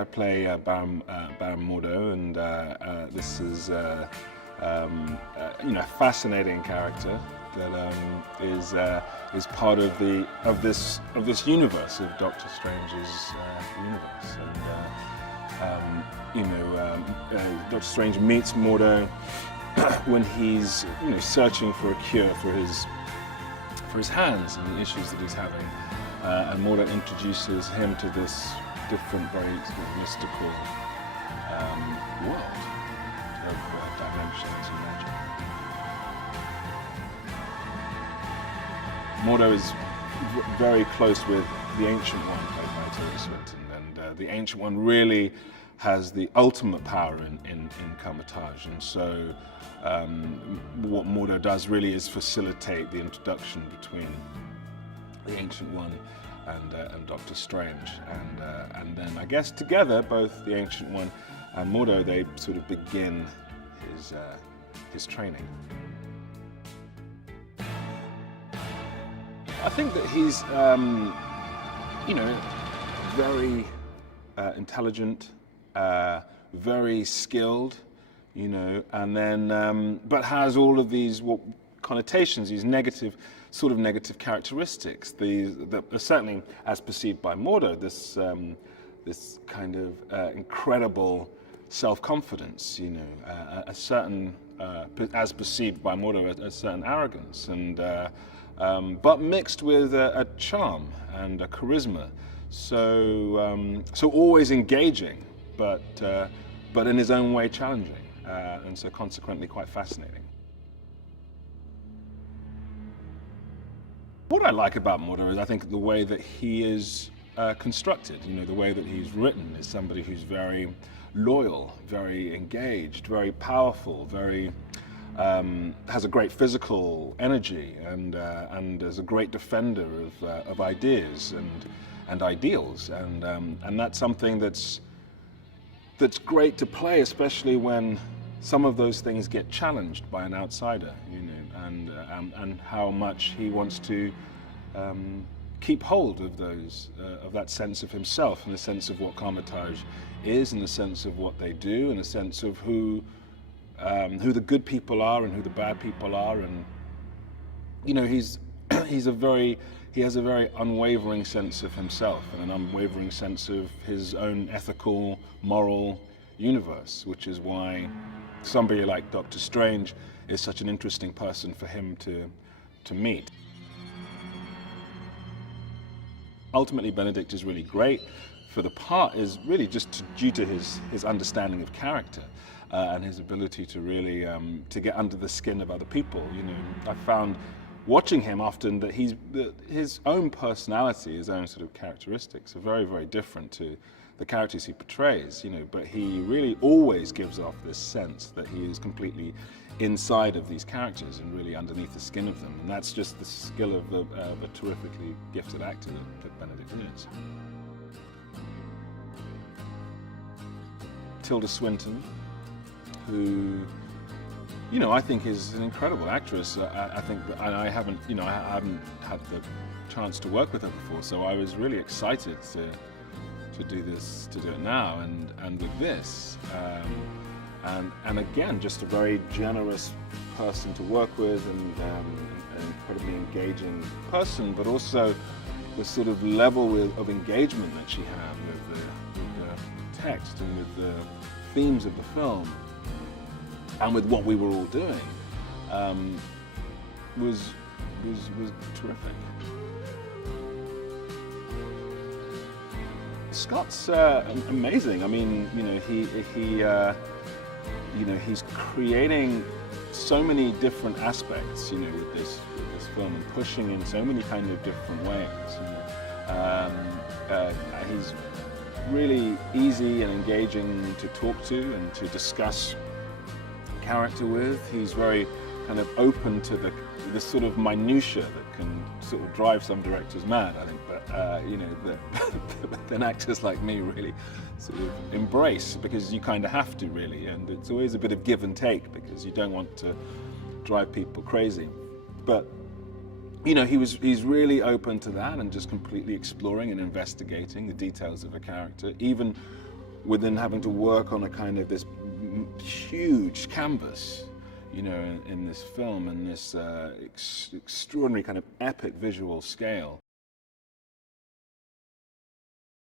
I play Baron Mordo, and this is a fascinating character that is part of this universe, of Doctor Strange's universe. And Doctor Strange meets Mordo when he's searching for a cure for his hands and the issues that he's having, and Mordo introduces him to this different, very sort of mystical world of dimensions and magic. Mordo is very close with the Ancient One, played by Tilda Swinton, and the Ancient One really has the ultimate power in Kamar-Taj, and so what Mordo does really is facilitate the introduction between the Ancient One and Doctor Strange, and then I guess together, both the Ancient One and Mordo, they sort of begin his training. I think that he's very intelligent, very skilled, and then but has all of these connotations, these negative characteristics. The certainly, as perceived by Mordo, this kind of incredible self-confidence, a certain, as perceived by Mordo, a certain arrogance, and but mixed with a charm and a charisma. So always engaging, but in his own way challenging, and so consequently quite fascinating. What I like about Mordo is, I think, the way that he is constructed. The way that he's written is somebody who's very loyal, very engaged, very powerful, very has a great physical energy, and is a great defender of ideas and ideals, and that's something that's great to play, especially when some of those things get challenged by an outsider, and how much he wants to keep hold of of that sense of himself, and the sense of what Kamar-Taj is, and the sense of what they do, and a sense of who the good people are and who the bad people are, and he has a very unwavering sense of himself and an unwavering sense of his own ethical, moral universe, which is why somebody like Doctor Strange is such an interesting person for him to meet. Ultimately, Benedict is really great for the part, is really just due to his understanding of character and his ability to really to get under the skin of other people. I found watching him often that his own personality, his own sort of characteristics are very, very different to the characters he portrays, but he really always gives off this sense that he is completely inside of these characters and really underneath the skin of them, and that's just the skill of a terrifically gifted actor that Benedict is. Tilda Swinton, who I think is an incredible actress. I think that, and I haven't had the chance to work with her before, so I was really excited to do it now, and with this, and again, just a very generous person to work with, and an incredibly engaging person, but also the sort of level of engagement that she had with the text and with the themes of the film, and with what we were all doing, was terrific. Scott's amazing. I mean, he's creating so many different aspects, with this film, and pushing in so many kind of different ways. He's really easy and engaging to talk to and to discuss character with. He's very kind of open to this sort of minutiae that can sort of drive some directors mad, I think, but that then actors like me really sort of embrace, because you kind of have to, really, and it's always a bit of give and take, because you don't want to drive people crazy. But he's really open to that, and just completely exploring and investigating the details of a character, even within having to work on a kind of this huge canvas, you know, in this film, and this extraordinary kind of epic visual scale.